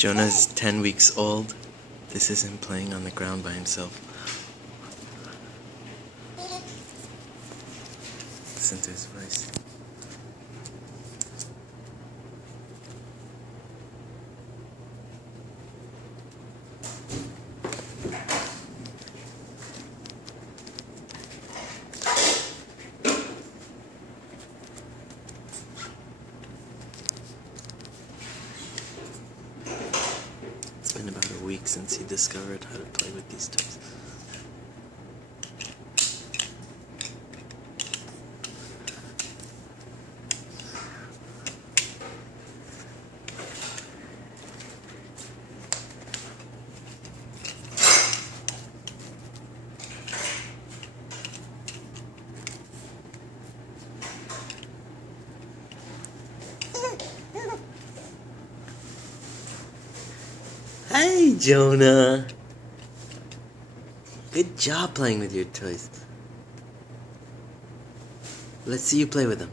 Jonah's 10 weeks old. This is him playing on the ground by himself. Listen to his voice. It's been about a week since he discovered how to play with these toys. Hey, Jonah! Good job playing with your toys. Let's see you play with them.